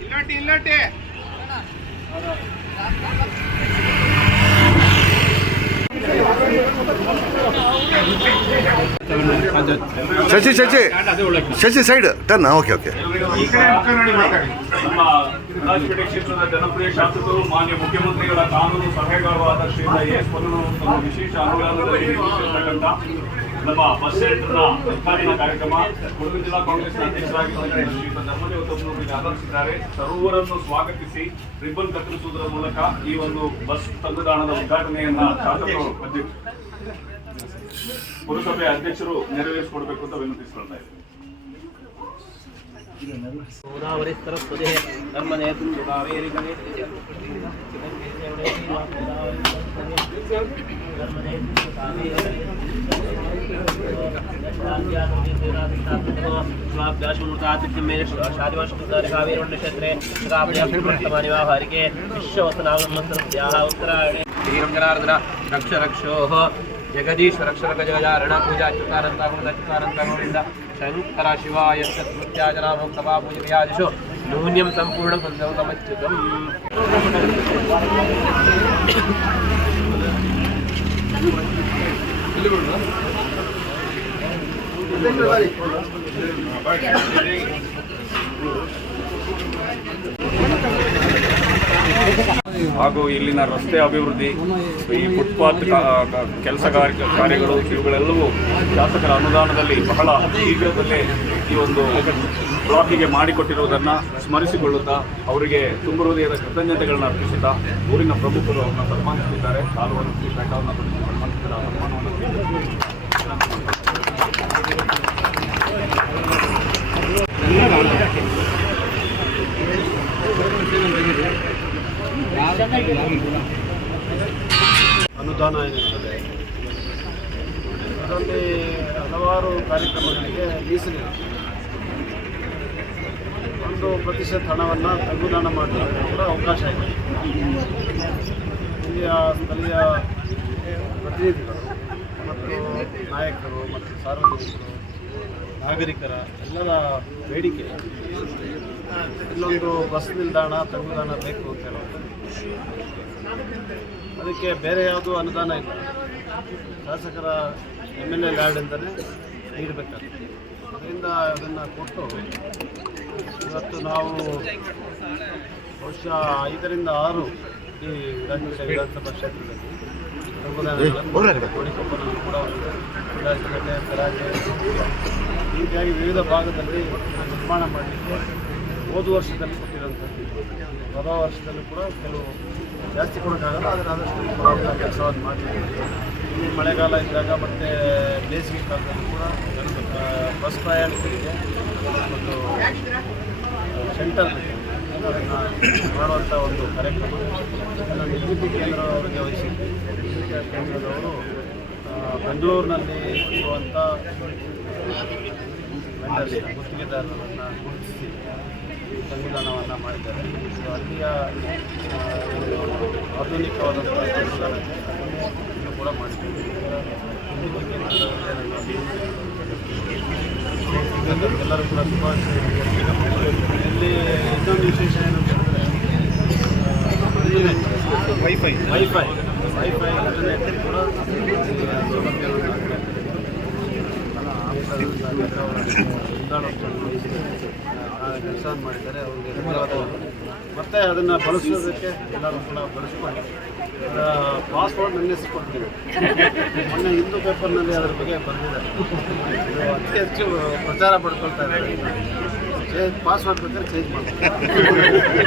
ಇಲ್ಲೋಟಿ ಇಲ್ಲೋಟಿ Shashi Shashi. Shashi side turn okay okay ನಮ್ಮ ರಾಜಕೀಯ ಕ್ಷೇತ್ರದ ಜನಪ್ರಿಯ ಶಾಸಕರು, ಮಾನ್ಯ ಮುಖ್ಯಮಂತ್ರಿಗಳ ಕಾನೂನು ಶ್ರೀ ತಮ್ಮ ವಿಶೇಷ ನಮ್ಮ ಬಸ್ ಸೆಂಟರ್ನ ಉದ್ಘಾಟನಾ ಕಾರ್ಯಕ್ರಮ. ಕೊಡಗು ಜಿಲ್ಲಾ ಕಾಂಗ್ರೆಸ್ನ ಶ್ರೀಯುತ ಆಗಮಿಸಿದ್ದಾರೆ. ಸರೋವರನ್ನು ಸ್ವಾಗತಿಸಿ ರಿಬ್ಬನ್ ಕತ್ತರಿಸುವುದರ ಮೂಲಕ ಈ ಒಂದು ಬಸ್ ತಂಗುದಾಣದ ಉದ್ಘಾಟನೆಯನ್ನ ಶಾಸಕರು ಪುರಸಭೆ ಅಧ್ಯಕ್ಷರು ನೆರವೇರಿಸಿಕೊಡ್ಬೇಕು ಅಂತ ವಿನಂತಿಸ್ಕೊಳ್ತಾ ಇದ್ದಾರೆ गोदावरीस्तरस्वदे धर्मनेतुं कावेरि शादिवासुतारिकावेरण्यक्षेत्रे विश्ववसनागमस्याः उत्तरायणे श्रीरङ्गनार्दन रक्ष रक्षोः ಜಗದೀಶ್ವರ ಅಕ್ಷರಕ ಜಗಜಾರಣ ಪೂಜಾ ಅಚ್ಯುತಾನಂತ ಗೋವಿಂದ ಅಚ್ಯುತಾನಂತ ಗೋವಿಂದ ಶಂಕರ ಶಿವಾಯ ಸ್ಮೃತ್ಯಾಜನಾಭಂ ಸಭಾ ಪೂಜಯಾದಿಶು ನೂನ್ಯಂ ಸಂಪೂರ್ಣ ಸಂಸೌತಮಚ್ಯುತಂ ಹಾಗೂ ಇಲ್ಲಿನ ರಸ್ತೆ ಅಭಿವೃದ್ಧಿ, ಈ ಫುಟ್ಪಾತ್ ಕೆಲಸ ಕಾರ್ಯಗಳು, ಇವುಗಳೆಲ್ಲವೂ ಶಾಸಕರ ಅನುದಾನದಲ್ಲಿ ಬಹಳ ಶೀಘ್ರದಲ್ಲೇ ಈ ಒಂದು ಬ್ಲಾಕಿಗೆ ಮಾಡಿಕೊಟ್ಟಿರುವುದನ್ನು ಸ್ಮರಿಸಿಕೊಳ್ಳುತ್ತಾ ಅವರಿಗೆ ತುಂಬ ಹೃದಯದ ಕೃತಜ್ಞತೆಗಳನ್ನು ಅರ್ಪಿಸುತ್ತಾ ಊರಿನ ಪ್ರಮುಖರು ಅವರನ್ನು ಸನ್ಮಾನಿಸುತ್ತಿದ್ದಾರೆ. ಸಾಲುವನ್ನು ಬೆಟ್ಟವನ್ನು ಸನ್ಮಾನಿಸಿದ ಸನ್ಮಾನವನ್ನು ಅನುದಾನ ಏನಿರ್ತದೆ ಅದರಲ್ಲಿ ಹಲವಾರು ಕಾರ್ಯಕ್ರಮಗಳಿಗೆ ಮೀಸಲಿರುತ್ತೆ ಒಂದು ಪ್ರತಿಶತ ಹಣವನ್ನು ತಂಗುದಾನ ಮಾಡಲಿಕ್ಕೆ ಕೂಡ ಅವಕಾಶ ಇದೆ. ಇಲ್ಲಿಯ ಸ್ಥಳೀಯ ಪ್ರತಿನಿಧಿಗಳು ಮತ್ತು ನಾಯಕರು ಮತ್ತು ಸಾರ್ವಜನಿಕರು, ನಾಗರಿಕರ ಎಲ್ಲರ ಬೇಡಿಕೆ ಇಲ್ಲೊಂದು ಬಸ್ ನಿಲ್ದಾಣ ತಂಗುದಾಣ ಬೇಕು ಅಂತ ಹೇಳೋದು. ಅದಕ್ಕೆ ಬೇರೆ ಯಾವುದೂ ಅನುದಾನ ಇಲ್ಲ. ಶಾಸಕರ ಎಂ ಎಲ್ ಎ ಲ್ಯಾಂಡಿಂದಲೇ ನೀಡಬೇಕಾಗ್ತದೆ ಅದರಿಂದ ಅದನ್ನು ಕೊಟ್ಟು ಇವತ್ತು ನಾವು ಬಹುಶಃ ಐದರಿಂದ ಆರು ಈ ವಿಧಾನಸಭೆ ವಿಧಾನಸಭಾ ಕ್ಷೇತ್ರದಲ್ಲಿ ಕೂಡ ವಿರಾಜಪೇಟೆ ಹೀಗಾಗಿ ವಿವಿಧ ಭಾಗದಲ್ಲಿ ನಿರ್ಮಾಣ ಮಾಡಲಿಕ್ಕೆ ಹೋದ ವರ್ಷದಲ್ಲಿ ಕೊಟ್ಟಿರೋಂಥದ್ದು ಹೊರ ವರ್ಷದಲ್ಲಿ ಕೂಡ ಕೆಲವು ಜಾಸ್ತಿ ಕೊಡೋಕ್ಕಾಗಲ್ಲ, ಆದರೆ ಆದಷ್ಟು ಪ್ರಾಬ್ಲಮ್ ಕೆಲಸವನ್ನು ಮಾಡಿ ಈ ಮಳೆಗಾಲ ಇದ್ದಾಗ ಮತ್ತು ಬೇಸಿಗೆ ಕಾಲದಲ್ಲಿ ಕೂಡ ಬಸ್ ಪ್ರಯಾಣಿಕರಿಗೆ ಒಂದು ಸೆಂಟರ್ ಮಾಡುವಂಥ ಒಂದು ಕಾರ್ಯಕ್ರಮ ಅದನ್ನು ನಿವೃತ್ತಿ ಕೇಂದ್ರ ಅವರಿಗೆ ನಿವೃತ್ತಿ ಕೇಂದ್ರದವರು ಬೆಂಗಳೂರಿನಲ್ಲಿ ಇರುವಂಥ ಗುತ್ತಿಗೆದಾರರನ್ನು ಗುರುತಿಸಿ ಸಂವಿಧಾನವನ್ನು ಮಾಡಿದ್ದಾರೆ. ಸೊ ಅಲ್ಲಿಯ ಆಧುನಿಕವಾದಂಥ ಸಂವಿಧಾನಕ್ಕೆ ಕೂಡ ನಿರ್ಮಿತಿ ಎಲ್ಲರೂ ಕೂಡ ತುಂಬ ಇಲ್ಲಿ ಇನ್ನೊಂದು ವಿಶೇಷ ಏನಂತಂದರೆ ವೈಫೈ ವೈಫೈ ವೈಫೈ ಇಂಟರ್ನೆಟ್ ಕೂಡ ಇಲ್ಲಿ ಸೌಲಭ್ಯವನ್ನು ಆಗ್ತಾ ಇದೆ. ಕೆಲಸ ಮಾಡಿದ್ದಾರೆ ಅವರಿಗೆ ಮತ್ತೆ ಅದನ್ನು ಬಳಸೋದಕ್ಕೆ ಎಲ್ಲರೂ ಕೂಡ ಬಳಸ್ಕೊಂಡು ಪಾಸ್ಪೋರ್ಟ್ ನೆನೆಸಿಕೊಡ್ತೀವಿ. ಮೊನ್ನೆ ಹಿಂದೂ ಪೇಪರ್ನಲ್ಲಿ ಅದ್ರ ಬಗ್ಗೆ ಇದು ಅತಿ ಹೆಚ್ಚು ಪ್ರಚಾರ ಪಡ್ಕೊಳ್ತಾ ಇದ್ದಾರೆ. ಪಾಸ್ವರ್ಡ್ ಬೇಕಾದ್ರೆ ಚೇಂಜ್ ಮಾಡ್ತಾರೆ